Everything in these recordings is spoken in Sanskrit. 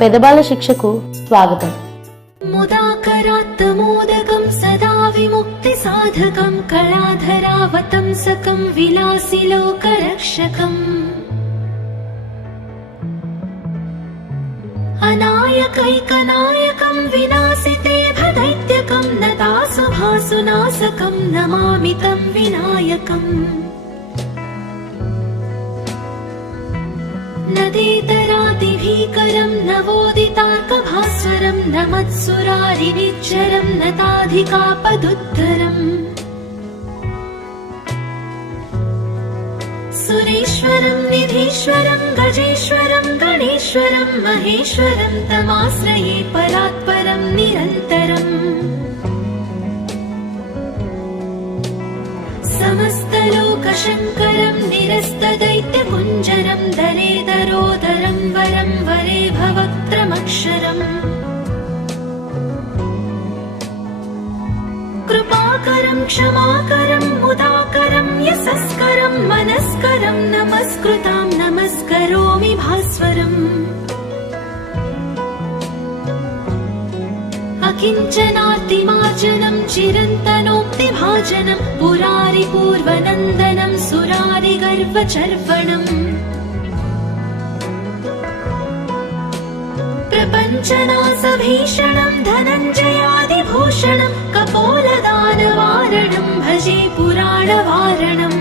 పెదబాల శిక్షకు స్వాగతం. ముదాకరాత్తమోదకం సదా విముక్తి సాధకం కళాధరావతంసకం విలాసి లోకరక్షకం అనాయకైకనాయకం వినాశితే భదైత్యకం నతాసుభాసునాశకం నమామి తం వినాయకం నదేతరాదిభీకరం నవోదితార్కభాస్వరం నమత్సురారినిచ్చరం నతాధికాపదుద్ధరం సురేశ్వరం నిధీశ్వరం గజేశ్వరం గణేశ్వరం మహేశ్వరం తమాశ్రయే పరాత్పరం నిరంతరం సమస్తలోకశంకరం నిరస్తదైత్యపుంజరం దరేదరోదరం వరం వరే భవక్త్రమక్షరం కృపాకరం క్షమాకరం ముదాకరం యశస్కరం మనస్కరం నమస్కృతాం నమస్కరోమి భాస్వరం అకించనార్తిమార్జనం చిరంతనోక్తిభాజనం పురారి పూర్వనందనం సురారి గర్వచర్వణం ప్రపంచనాశభీషణం ధనంజయాదిభూషణం కపోలదానవారణం భజే పురాణవారణం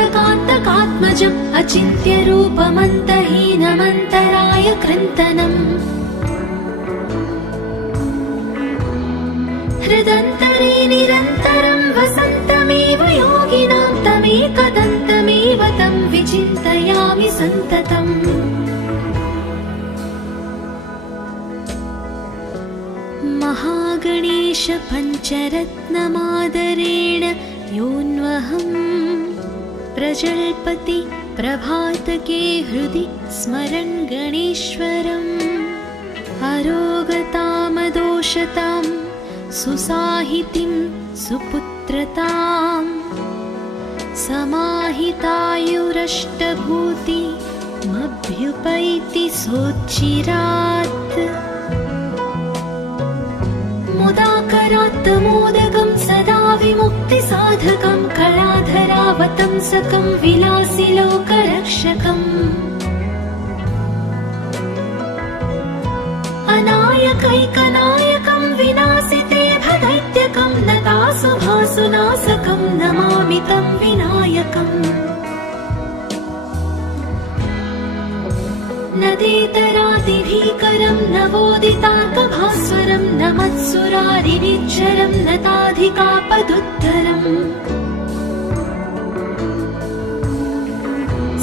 నితాంతకాంతదంతకాంతిమంతకాంతకాత్మజం అచింత్యరూపమంతహీనమంతరాయ కృంతనం హృదంతరే నిరంతరం వసంతమేవ యోగినాం తమేకదంతమేవ తం విచింతయామి సంతతం महागणेश पञ्चरत्नमादरेण योऽन्वहं प्रजल्पति प्रभातके हृदि स्मरन् गणेश्वरम् अरोगतामदोषतां सुसाहितिं सुपुत्रतां समाहितायुरष्टभूति मभ्युपैति सोच्चिरात् मुदाकरात्तमोदकं सदा विमुक्ति साधकं कलाधरावतंसकं विलासी लोकरक्षकम् अनायकैकनायकं विनाशिते भदैत्यकं नतासुभासुनाशकं नमामि तं विनायकम् नदेतरादिभीकरं नवोदितार्कभास्वरं नमत्सुरारिनिच्चरं नताधिकापदुद्धरम्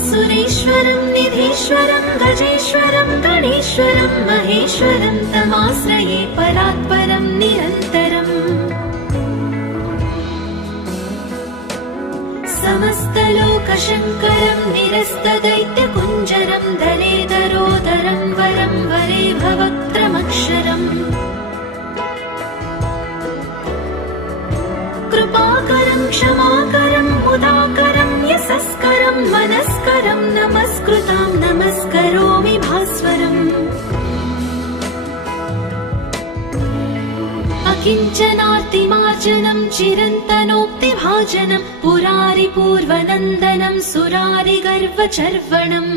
सुरेश्वरं निधीश्वरं गजेश्वरं गणेश्वरं महेश्वरं तमाश्रये परात्परं निरन्तरम् समस्तलोकशङ्करं निरस्तदैत्यकुञ्जरं दलेदरोदरं वरं वरे भवक्त्रमक्षरम् कृपाकरं क्षमाकरं मुदाकरं यशस्करं मनस्करं नमस्कृतां नमस्करोमि भास्वरम् अकिञ्चनार्तिमार्जनं चिरन्तनोक्तिभाजनं पुरारि पूर्वनन्दनं सुरारि गर्वचर्वणम्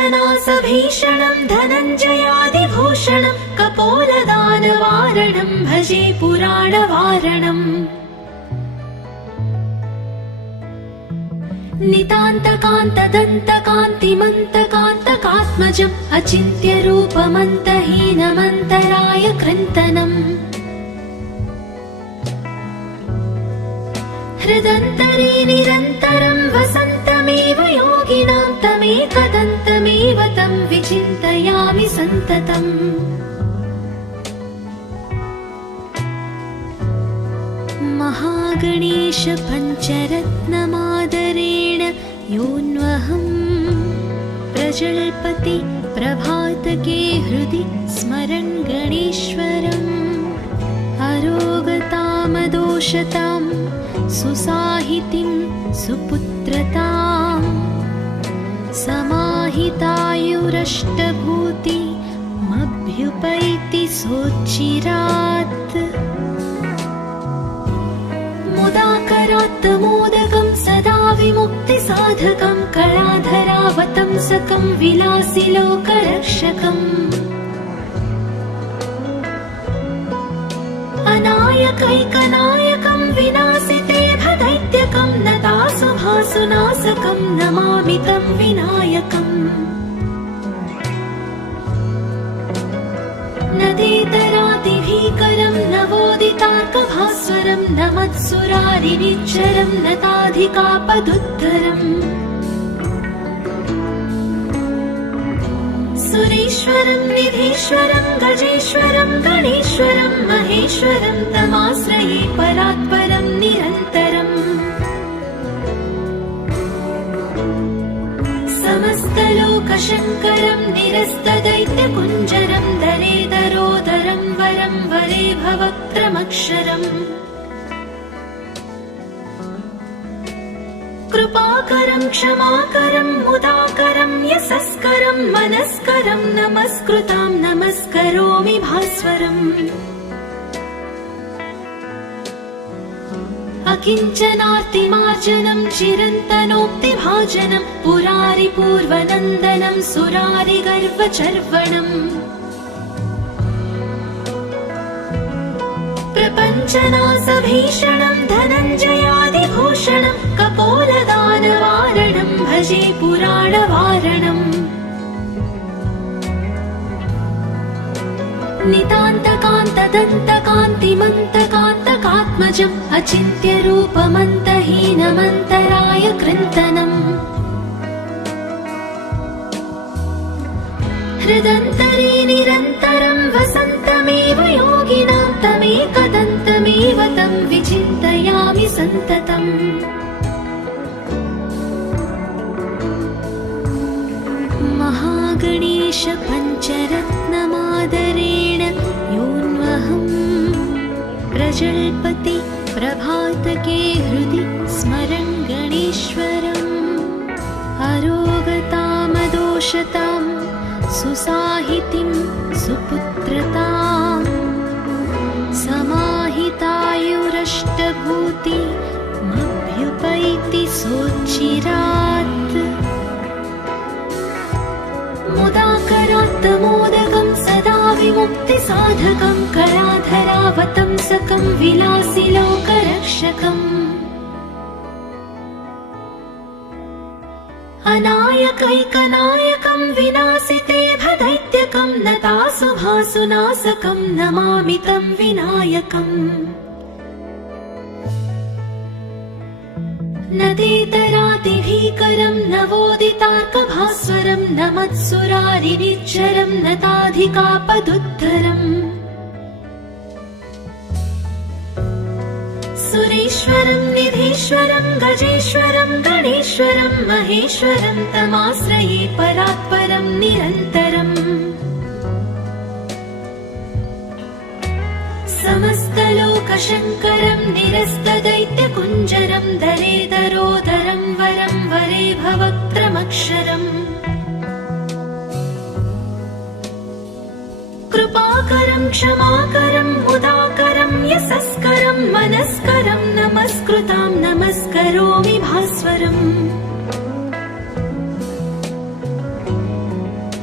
प्रपञ्चनाशभीषणं धनञ्जयादिभूषणं कपोलदानवारणं भजे पुराणवारणम् नितान्तकान्तदन्तकान्तिमन्तकान्तकात्मजम् अचिन्त्यरूपमन्तहीनमन्तराय कृन्तनम् हृदन्तरे निरन्तरं वसन्तमेव योगिनां तमेकदन्तमेव तं विचिन्तयामि सन्ततम् महागणेश पञ्चरत्नमादरेण योऽन्वहं प्रजल्पति प्रभातके हृदि स्मरन् गणेश्वरम् अरोगताम महागणेशपञ्चरत्नमादोषतां सुसाहितिं सुपुत्रताम् समाहितायुरष्टभूतिमभ्युपैति सोच्चिरात् मुदाकरात्तमोदकं सदा विमुक्तिसाधकं कलाधरावतंसकं विलासिलोकरक्षकम् अनायकैकनायकं विनाशिते भदैत्यकं नतासुभासुनाशकं नमामि तं विनायकम् नदेतरातिभीकरं नवोदितार्कभास्वरं नमत्सुरारिनिच्चरं नताधिकापदुद्धरम् सुरेश्वरं निधीश्वरं गजेश्वरं गणेश्वरं महेश्वरं तमाश्रये परात्परं निरन्तरम् समस्तलोकशङ्करं निरस्तदैत्यकुञ्जरं दरेदरोदरं वरं वरे भवक्त्रमक्षरम् कृपाकरं क्षमाकरं मुदाकरं यशस्करं मनस्करं नमस्कृतां नमस्करोमि भास्वरम् अकिञ्चनार्तिमार्जनं चिरन्तनोक्तिभाजनं पुरारिपूर्वनन्दनं सुरारिगर्वचर्वणम् प्रपञ्चनाशभीषणं धनञ्जयादिभूषणं कपोलदानवारणं भजे पुराणवारणम् नितान्तकान्तदन्तकान्तिमन्तकान्तकात्मजम् अचिन्त्यरूपमन्तहीनमन्तराय कृन्तनम् हृदन्तरे निरन्तरं वसन्तमेव योगिनां तमेकदन्तमेव तं विचिन्तयामि सन्ततम् महागणेशपञ्चरत्नमादरेण योऽन्वहम् प्रजल्पति प्रभातके हृदि स्मरन् गणेश्वरम् अरोगतामदोषतां सुसाहितिं सुपुत्रताम् समाहितायुरष्टभूतिमभ्युपैति सोच्चिरात् मुदाकरात्तमोदकं सदा विमुक्तिसाधकं कलाधरावतंसकं विलासिलोकरक्षकम् अनायकैकनायकं विनाशिते भदैत्यकं नतासुभासुनाशकं नमामि तं विनायकम् नदेतरातिभीकरं नवोदितार्कभास्वरं नमत्सुरारिनिच्चरं नताधिकापदुद्धरम् सुरेश्वरं निधीश्वरं गजेश्वरं गणेश्वरं महेश्वरं तमाश्रये परात्परं निरन्तरम् समस्तलोकशङ्करं निरस्तदैत्यकुञ्जरं दरेदरोदरं वरं वरे भवक्त्रमक्षरम् कृपाकरं क्षमाकरं मुदाकरं यशस्करं मनस्करं नमस्कृतां नमस्करोमि भास्वरम्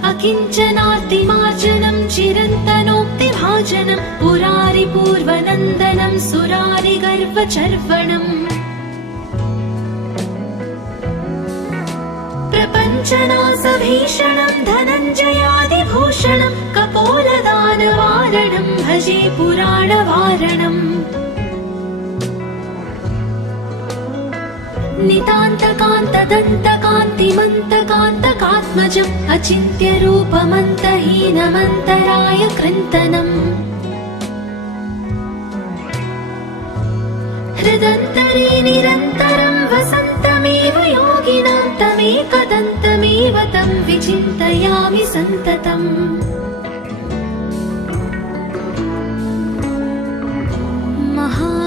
अकिञ्चनार्तिमार्जनं चिरन्तनोक्तिभाजनं पुरारिपूर्वनन्दनं सुरारिगर्वचर्वणम् प्रपञ्चनाशभीषणं धनञ्जयादिभूषणं कपोलदानवारणं भजे पुराणवारणम् नितान्तकान्तदन्तकान्तिमन्तकान्तकात्मजम् अचिन्त्यरूपमन्तहीनमन्तराय कृन्तनम् हृदन्तरे निरन्तरं वसन्तमेव योगिनां तमेकदन्तमेव तं विचिन्तयामि सन्ततम्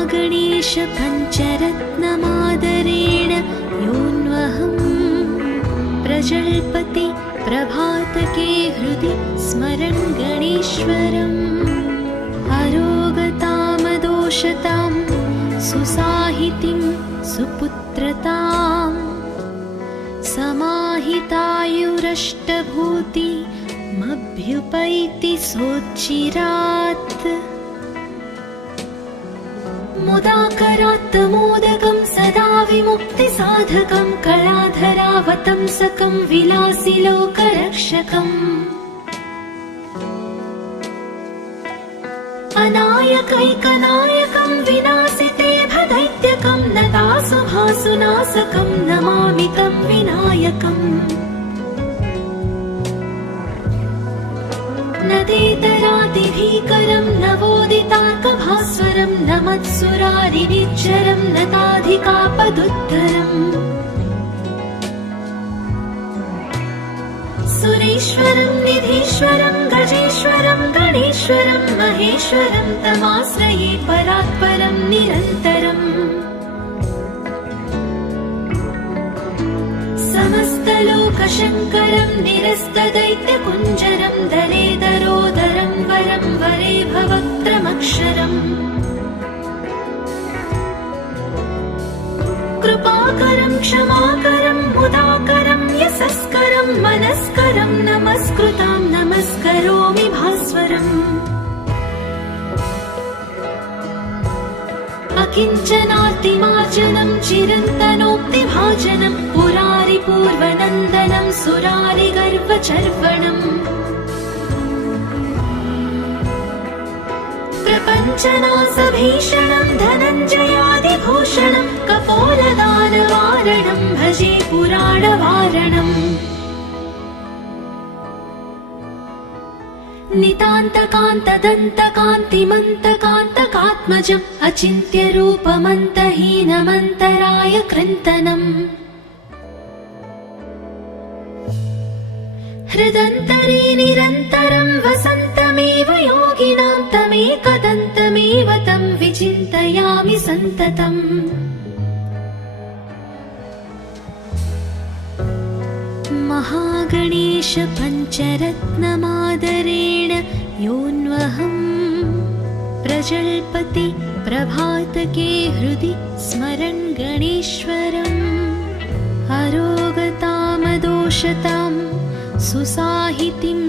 महागणेश पञ्चरत्नमादरेण योऽन्वहम् प्रजल्पति प्रभातके हृदि स्मरन् गणेश्वरम् अरोगतामदोषतां सुसाहितिं सुपुत्रताम् समाहितायुरष्टभूतिमभ्युपैति सोच्चिरात् मुदाकरात् मोदकं सदा विमुक्तिसाधकं कलाधरावतंसकं विलासिलोकरक्षकम् अनायकैकनायकं विनाशिते भदैत्यकं नतासुभासुनाशकं नमामि तं विनायकम् नदेतरादिभीकरं नवोदितार्कभास्वरं नमत्सुरारिनिच्चरं नताधिकापदुद्धरम् सुरेश्वरं निधीश्वरं गजेश्वरं गणेश्वरं महेश्वरं तमाश्रये परात्परं निरन्तरम् समस्तलोकशङ्करं निरस्तदैत्यकुञ्जरं दरेदरोदरं वरं वरे भवक्त्रमक्षरम् कृपाकरं क्षमाकरं मुदाकरं यशस्करं मनस्करं नमस्कृतां नमस्करोमि भास्वरम् अकिञ्चनार्तिमार्जनं चिरन्तनोक्तिभाजनं पुरारिपूर्वनन्दनं सुरारिगर्वचर्वणम् प्रपञ्चनासभीषणं धनञ्जयादिभूषणं कपोलदानवारणं भजे पुराणवारणम् नितान्तकान्तदन्तकान्तिमन्तकान्तकात्मजम् अचिन्त्यरूपमन्तहीनमन्तराय कृन्तनम् हृदन्तरे निरन्तरं वसन्तमेव योगिनां तमेकदन्तमेव तं विचिन्तयामि सन्ततम् महागणेश पञ्चरत्नमादरेण योऽन्वहम् प्रजल्पति प्रभातके हृदि स्मरन् गणेश्वरम् अरोगतामदोषतां सुसाहितिं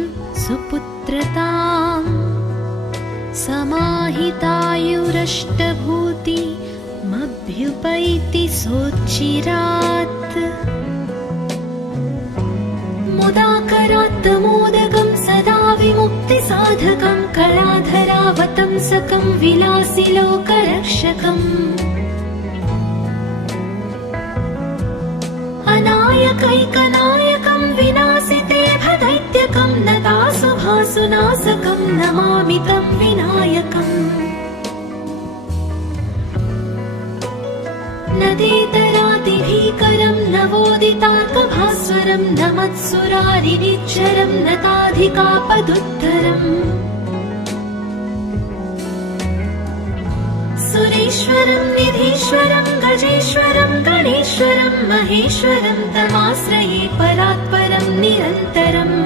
सुपुत्रताम् समाहितायुरष्टभूतिमभ्युपैति सोच्चिरात् मुदाकरात् मोदकं सदा विमुक्तिसाधकं कलाधरावतंसकं विलासिलोकरक्षकम् अनायकैकनायकं विनाशिते भदैत्यकं नतासुभासुनाशकं नमामि तं विनायकम् नदेतरादिभीकरं नवोदितार्कभास्वरं नमत्सुरारिनिच्चरं नताधिकापदुद्धरम् सुरेश्वरं निधीश्वरं गजेश्वरं गणेश्वरं महेश्वरं तमाश्रये परात्परं निरन्तरम्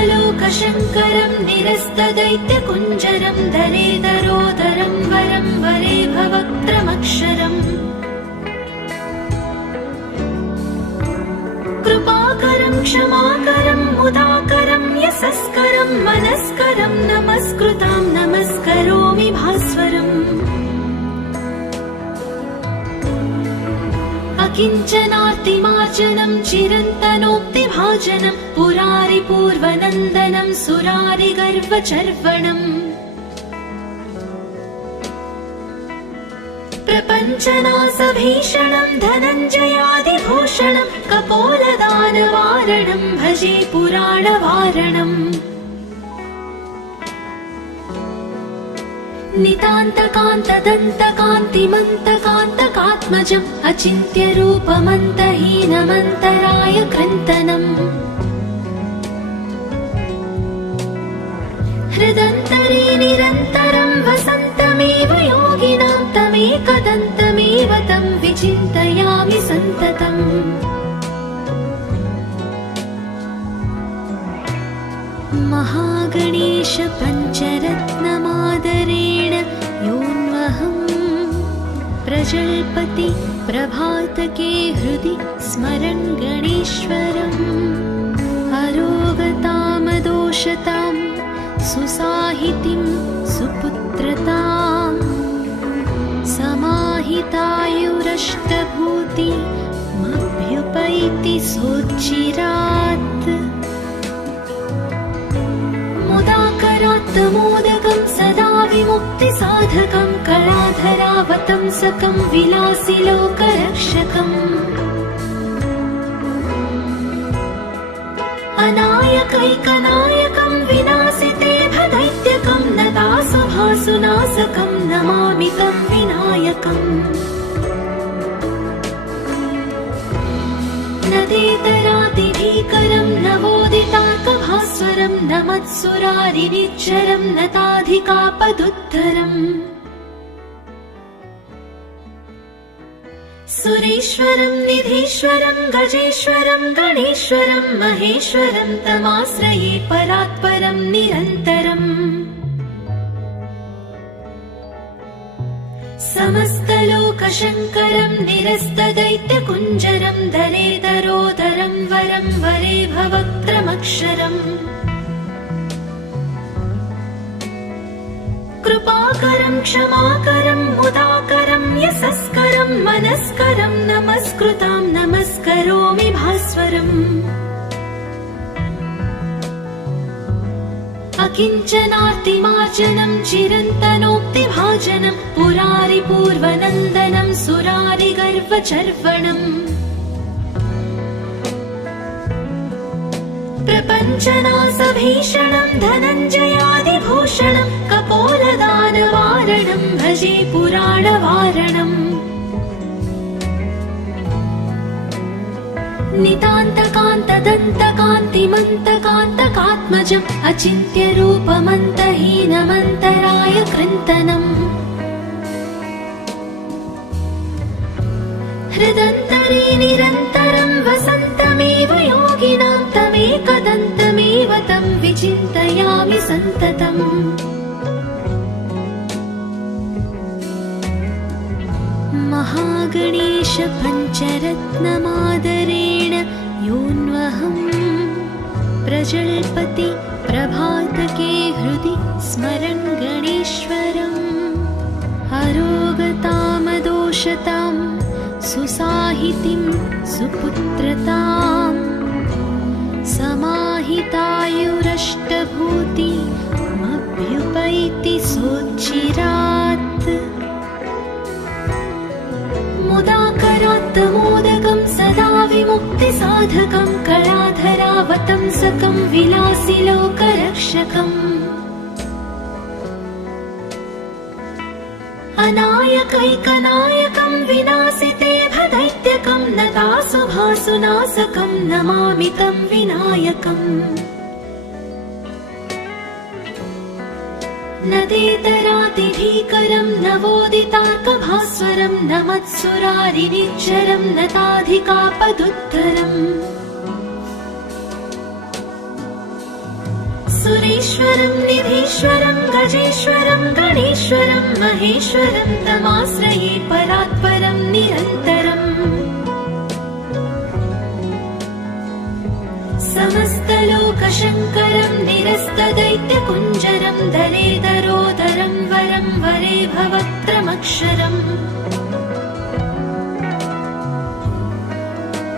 समस्तलोकशङ्करं निरस्तदैत्यकुञ्जरं दरेदरोदरं वरं वरे भवक्त्रमक्षरम् कृपाकरं क्षमाकरं मुदाकरं यशस्करं मनस्करं नमस्कृतां नमस्करोमि भास्वरम् अकिञ्चनार्तिमार्जनं चिरन्तनोक्तिभाजनं पुरारिपूर्वनन्दनं सुरारिगर्वचर्वणम् प्रपञ्चनासभीषणं धनञ्जयादिभूषणं कपोलदानवारणं भजे पुराणवारणम् नितान्तकान्तदन्तकान्तिमन्तकान्तकात्मजम् अचिन्त्यरूपमन्तहीनमन्तराय कृन्तनम् हृदन्तरे निरन्तरं वसन्तमेव योगिनां तमेकदन्तमेव तं विचिन्तयामि सन्ततम्। महागणेश पञ्चरत्नमादरेण योऽन्वहम् प्रजल्पति प्रभातके हृदि स्मरन् गणेश्वरम्। अरोगतामदोषतां सुसाहितिं सुपुत्रताम् समाहितायुरष्टभूतिमभ्युपैति सोच्चिरात्। मुदाकरात्तमोदकं सदा विमुक्तिसाधकं कलाधरावतंसकं विलासिलोकरक्षकम्। अनायकैकनायकं विनाशिते भदैत्यकं नतासुभासुनाशकं नमामि तं विनायकम्। नदेतरातिभीकरं नवोदितार्कभास्वरं नमत्सुरारिनिच्चरं नताधिकापदुद्धरम्। सुरेश्वरं निधीश्वरं गजेश्वरं गणेश्वरं महेश्वरं तमाश्रये परात्परं निरन्तरम्। समस्तलोकशङ्करं निरस्तदैत्यकुञ्जरं दलेदरोदरं वरं वरे भवक्त्रमक्षरम्। कृपाकरं क्षमाकरं मुदाकरं यशस्करं मनस्करं नमस्कृतां नमस्करोमि भास्वरम्। अकिञ्चनार्तिमार्जनं चिरन्तनोक्तिभाजनं पुरारिपूर्वनन्दनं सुरारिगर्वचर्वणम्। प्रपञ्चनाशभीषणं धनञ्जयादिभूषणं कपोलदानवारणं भजे पुराणवारणम्। नितान्तकान्तदन्तकान्तिमन्तकान्तकात्मजम् अचिन्त्यरूपमन्तहीनमन्तराय कृन्तनम्। हृदन्तरे निरन्तरं वसन्तमेव योगिनां तमेकदन्तमेव तं विचिन्तयामि सन्ततम्। महागणेश पञ्चरत्नमादरेण योऽन्वहम् प्रजल्पति प्रभातके हृदि स्मरन् गणेश्वरम्। अरोगतामदोषतां सुसाहितिं सुपुत्रताम् समाहितायुरष्टभूतिमभ्युपैति सोच्चिरात्। मुदाकरात्तमोदकं सदा विमुक्तिसाधकं कलाधरावतंसकं विलासिलोकरक्षकम्। अनायकैकनायकं विनाशिते भदैत्यकं नतासुभासुनाशकं नमामि तं विनायकम्। नदेतरातिभीकरं नवोदितार्कभास्वरं नमत्सुरारिनिच्चरं नताधिकापदुद्धरम्। सुरेश्वरं निधीश्वरं गजेश्वरं गणेश्वरं महेश्वरं तमाश्रये परात्परं निरन्तरम्। समस्तलोकशङ्करं निरस्तदैत्यकुञ्जरं दलेदरोदरं वरं वरे भवक्त्रमक्षरम्।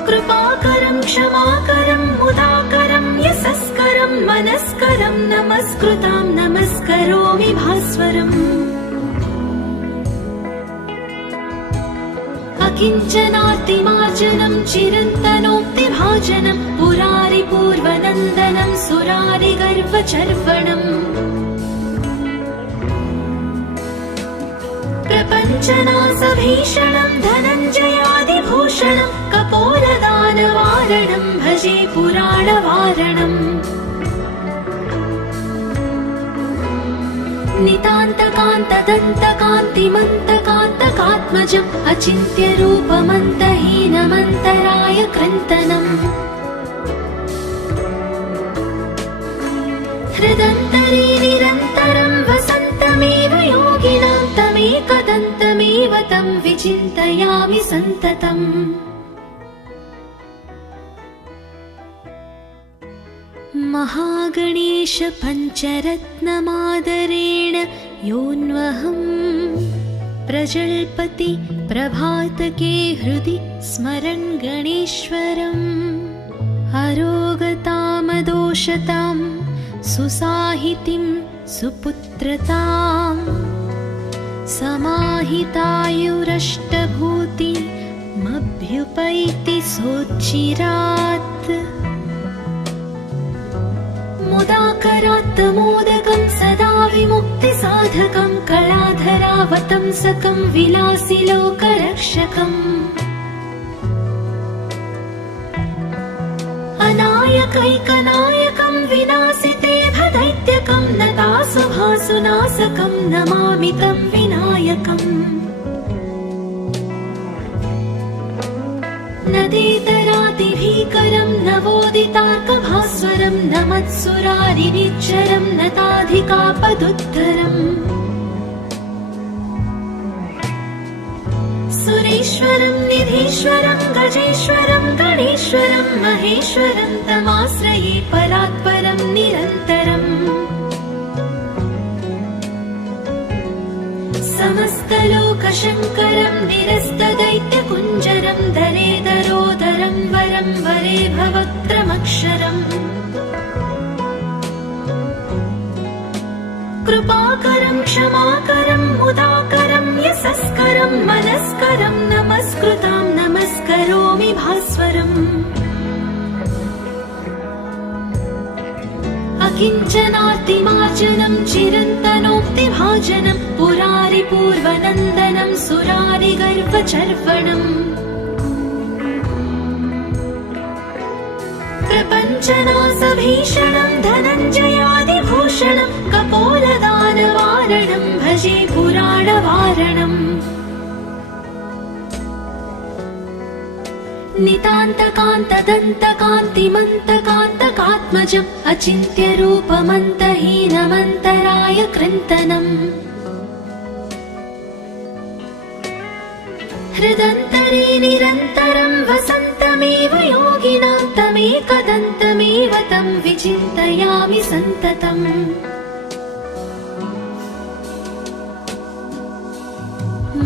कृपाकरं क्षमाकरं मुदाकरं यशस्करं मनस्करं नमस्कृतां नमस्करोमि भास्वरम्। अकिञ्चनार्तिमार्जनं चिरन्तनोक्तिभाजनं पुरारिपूर्वनन्दनं सुरारिगर्वचर्वणम्। प्रपञ्चनाशभीषणं धनञ्जयादिभूषणं कपोलदानवारणं भजे पुराणवारणम्। नितान्तकान्तदन्तकान्तिमन्तकान्तकात्मजम् अचिन्त्यरूपमन्तहीनमन्तराय कृन्तनम् हृदन्तरे निरन्तरं वसन्तमेव योगिनां तमेकदन्तमेव तं विचिन्तयामि सन्ततम् महागणेश पञ्चरत्नमादरेण योऽन्वहम् प्रजल्पति प्रभातके हृदि स्मरन् गणेश्वरम् अरोगतामदोषतां सुसाहितिं सुपुत्रताम् समाहितायुरष्टभूतिमभ्युपैति सोच्चिरात् मुदाकरात् मोदकं सदा विमुक्तिसाधकं कलाधरावतंसकं विलासिलोकरक्षकम् अनायकैकनायकं विनाशिते भदैत्यकं नतासुभासुनाशकं नमामि तं विनायकम् नदेतरादिभीकरं नवोदितार्कभास्वरं नमत्सुरारिनिच्चरं नताधिकापदुद्धरम् सुरेश्वरं निधीश्वरं गजेश्वरं गणेश्वरं महेश्वरं तमाश्रये परात्परं निरन्तरम् समस्तलोकशङ्करं निरस्तदैत्यकुञ्जरं दरेदरोदरं वरं वरे भवक्त्रमक्षरम् कृपाकरं क्षमाकरं मुदाकरं यशस्करं मनस्करं नमस्कृतां नमस्करोमि भास्वरम् अकिञ्चनार्तिमार्जनं चिरन्तनोक्तिभाजनं पुरारिपूर्वनन्दनं सुरारिगर्वचर्वणम् प्रपञ्चनाशभीषणं धनञ्जयादिभूषणं कपोलदानवारणं भजे पुराणवारणम् नितान्तकान्तदन्तकान्तिमन्तकान्तकात्मजम् अचिन्त्यरूपमन्तहीनमन्तराय कृन्तनम् हृदन्तरे निरन्तरं वसन्तमेव योगिनां तमेकदन्तमेव तं विचिन्तयामि सन्ततम्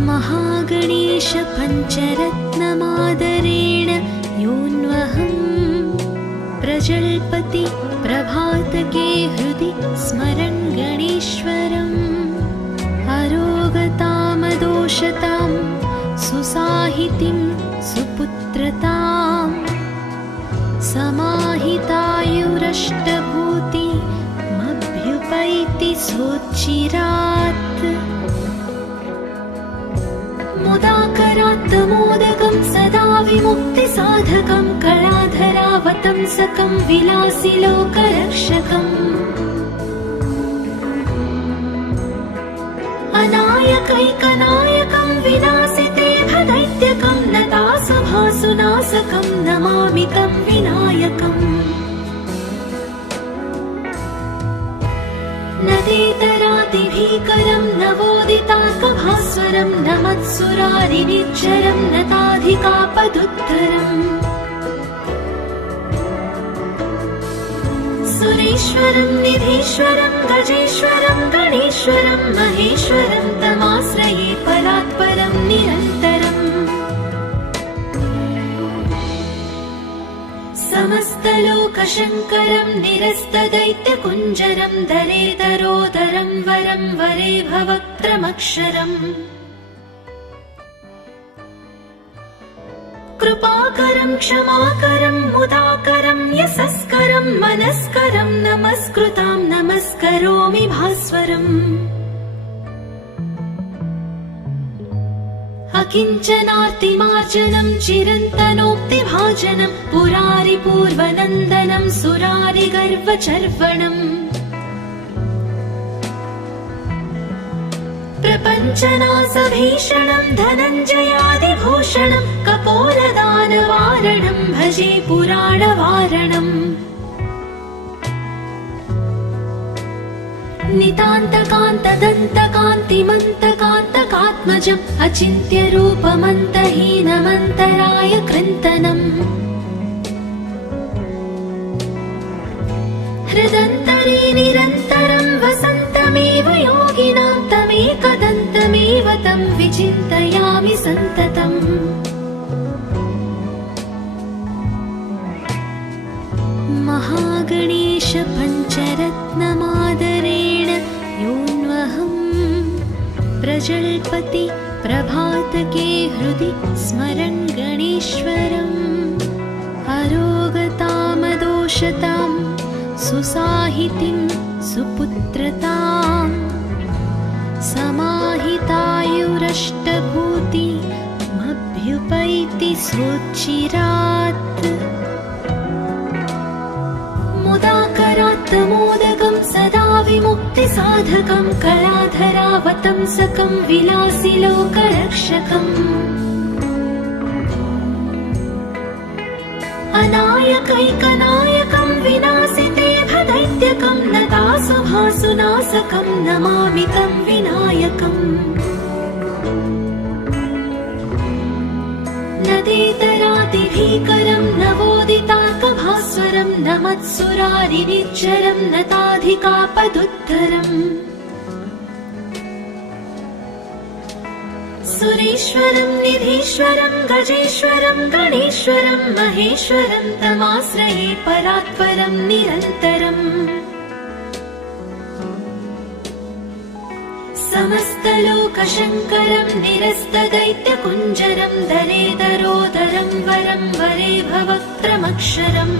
महागणेश पञ्चरत्नमादरेण योऽन्वहम् प्रजल्पति प्रभातके हृदि स्मरन् गणेश्वरम् अरोगतामदोषतां सुसाहितिं सुपुत्रताम् समाहितायुरष्टभूतिमभ्युपैति सोच्चिरात् मुदाकरात् मोदकं सदा विमुक्तिसाधकं कलाधरावतंसकं विलासिलोकरक्षकम् अनायकैकनायकं विनाशिते भदैत्यकं नतासुभासुनाशकं नमामि तं विनायकम् नदेतरादिभीकरं नवोदितार्कभास्वरं नमत्सुरारिनिच्चरं नताधिकापदुद्धरम् सुरेश्वरं निधीश्वरं गजेश्वरं गणेश्वरं महेश्वरं तमाश्रये परात्परं निरन्तरम् समस्तलोकशङ्करं निरस्तदैत्यकुञ्जरं दरेदरोदरं वरं वरे भवक्त्रमक्षरम् कृपाकरं क्षमाकरं मुदाकरं यशस्करं मनस्करं नमस्कृतां नमस्करोमि भास्वरम् अकिञ्चनार्तिमार्जनं चिरन्तनोक्तिभाजनं पुरारिपूर्वनन्दनं सुरारिगर्वचर्वणम् प्रपञ्चनासभीषणं धनञ्जयादिभूषणं कपोलदानवारणं भजे पुराणवारणम् नितान्तकान्तदन्तकान्तिमन्तकान्तकात्मजम् अचिन्त्यरूपमन्तहीनमन्तराय कृन्तनम् हृदन्तरे निरन्तरं वसन्तमेव योगिनां तमेकदन्तमेव तं विचिन्तयामि सन्ततम् महागणेश पञ्चरत्नमादरेण योऽन्वहं प्रजल्पति प्रभातके हृदि स्मरन् गणेश्वरम् अरोगतामदोषतां सुसाहितिं सुपुत्रतां समाहितायुरष्टभूतिमभ्युपैति सोच्चिरात् मुदाकरात् मोदकं सदा विमुक्तिसाधकं कलाधरावतंसकं विलासिलोकरक्षकम् अनायकैकनायकं विनाशिते भदैत्यकं नतासुभासुनाशकं नमामि तं विनायकम् नदेतरातिभीकरं नवोदितार्कभास्वरं नमत्सुरारिनिच्चरं नताधिकापदुद्धरम् सुरेश्वरं निधीश्वरं गजेश्वरं गणेश्वरं महेश्वरं तमाश्रये परात्परं निरन्तरम् समस्तलोकशङ्करं निरस्तदैत्यकुञ्जरं दरेदरोदरं वरं वरे भवक्त्रमक्षरम्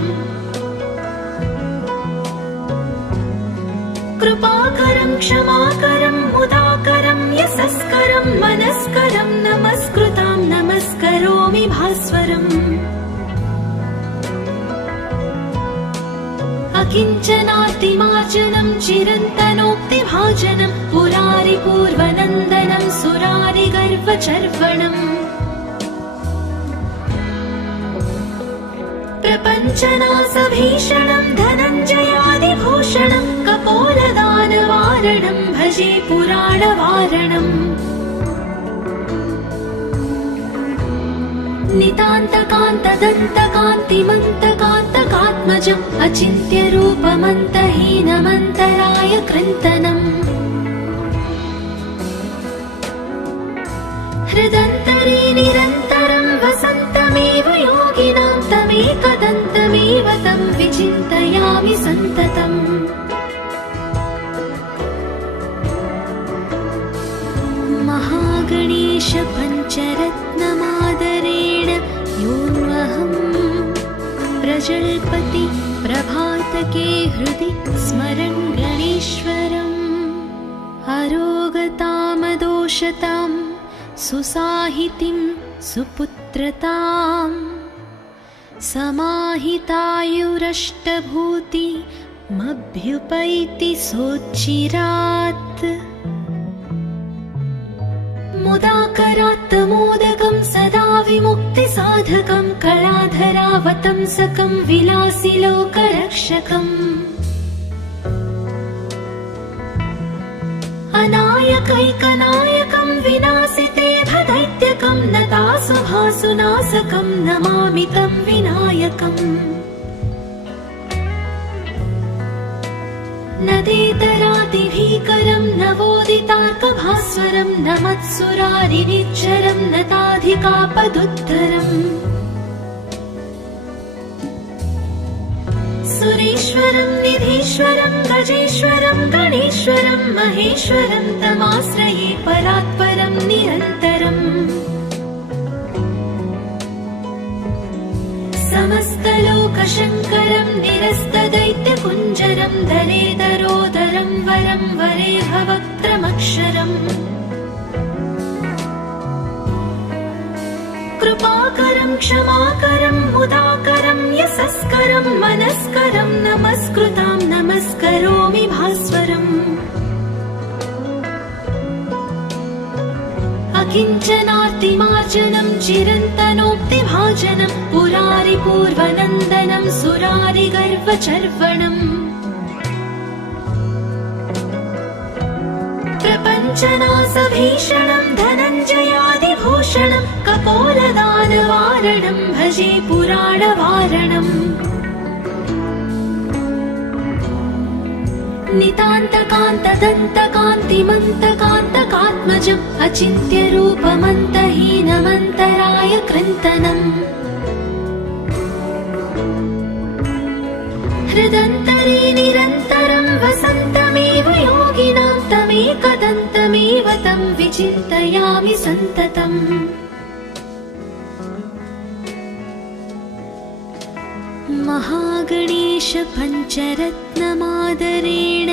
कृपाकरं क्षमाकरं मुदाकरं यशस्करं मनस्करं नमस्कृतां नमस्करोमि भास्वरम् अकिञ्चनातिमार्जनं चिरन्तनोक्तिभाजनं पुरारिपूर्वनन्दनं सुरारिगर्वचर्वणम् प्रपञ्चनासभीषणं धनञ्जयादिभूषणं कपोलदानवारणं भजे पुराणवारणम् नितान्तकान्तदन्तकान्तिमन्तकान्तकात्मजम् अचिन्त्यरूपमन्तहीनमन्तराय कृन्तनम् हृदन्तरे निरन्तरं वसन्तमेव योगिनां तमेकदन्तमेव तं विचिन्तयामि सन्ततम् महागणेश पञ्चरत्नमादरेण योऽन्वहं प्रजल्पति प्रभातके हृदि स्मरन् गणेश्वरम् अरोगतामदोषतां सुसाहितिं सुपुत्रतां समाहितायुरष्टभूतिमभ्युपैति सोच्चिरात् मुदाकरात् मोदकं सदा विमुक्तिसाधकं कलाधरावतंसकं विलासिलोकरक्षकम् अनायकैकनायकं विनाशिते भदैत्यकं नतासुभासुनाशकं नमामि तं विनायकम् नदेतरातिभीकरं नवोदितार्कभास्वरं नमत्सुरारिनिच्चरं नताधिकापदुद्धरम् सुरेश्वरं निधीश्वरं गजेश्वरं गणेश्वरं महेश्वरं तमाश्रये परात्परं निरन्तरम् समस्तलोकशङ्करं निरस्तदैत्यकुञ्जरं दरेदरोदरं वरं वरे भवक्त्रमक्षरम् कृपाकरं क्षमाकरं मुदाकरं यशस्करं मनस्करं नमस्कृतां नमस्करोमि भास्वरम् किञ्चनार्तिमार्जनं चिरन्तनोक्तिभाजनं पुरारिपूर्वनन्दनं सुरारिगर्वचर्वणम् प्रपञ्चनासभीषणं धनञ्जयादिभूषणं कपोलदानवारणं भजे पुराणवारणम् नितान्तकान्तदन्तकान्तिमन्तकान्तकात्मजम् अचिन्त्यरूपमन्तहीनमन्तराय कृन्तनम् हृदन्तरे निरन्तरं वसन्तमेव योगिनां तमेकदन्तमेव तं विचिन्तयामि सन्ततम् महागणेश पञ्चरत्नमादरेण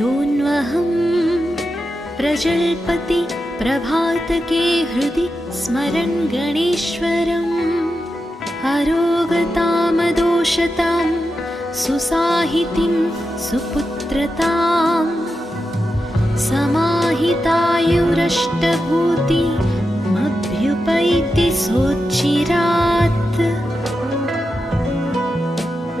योऽन्वहं प्रजल्पति प्रभातके हृदि स्मरन् गणेश्वरम् अरोगतामदोषतां सुसाहितिं सुपुत्रतां समाहितायुरष्टभूतिमभ्युपैति सोच्चिरा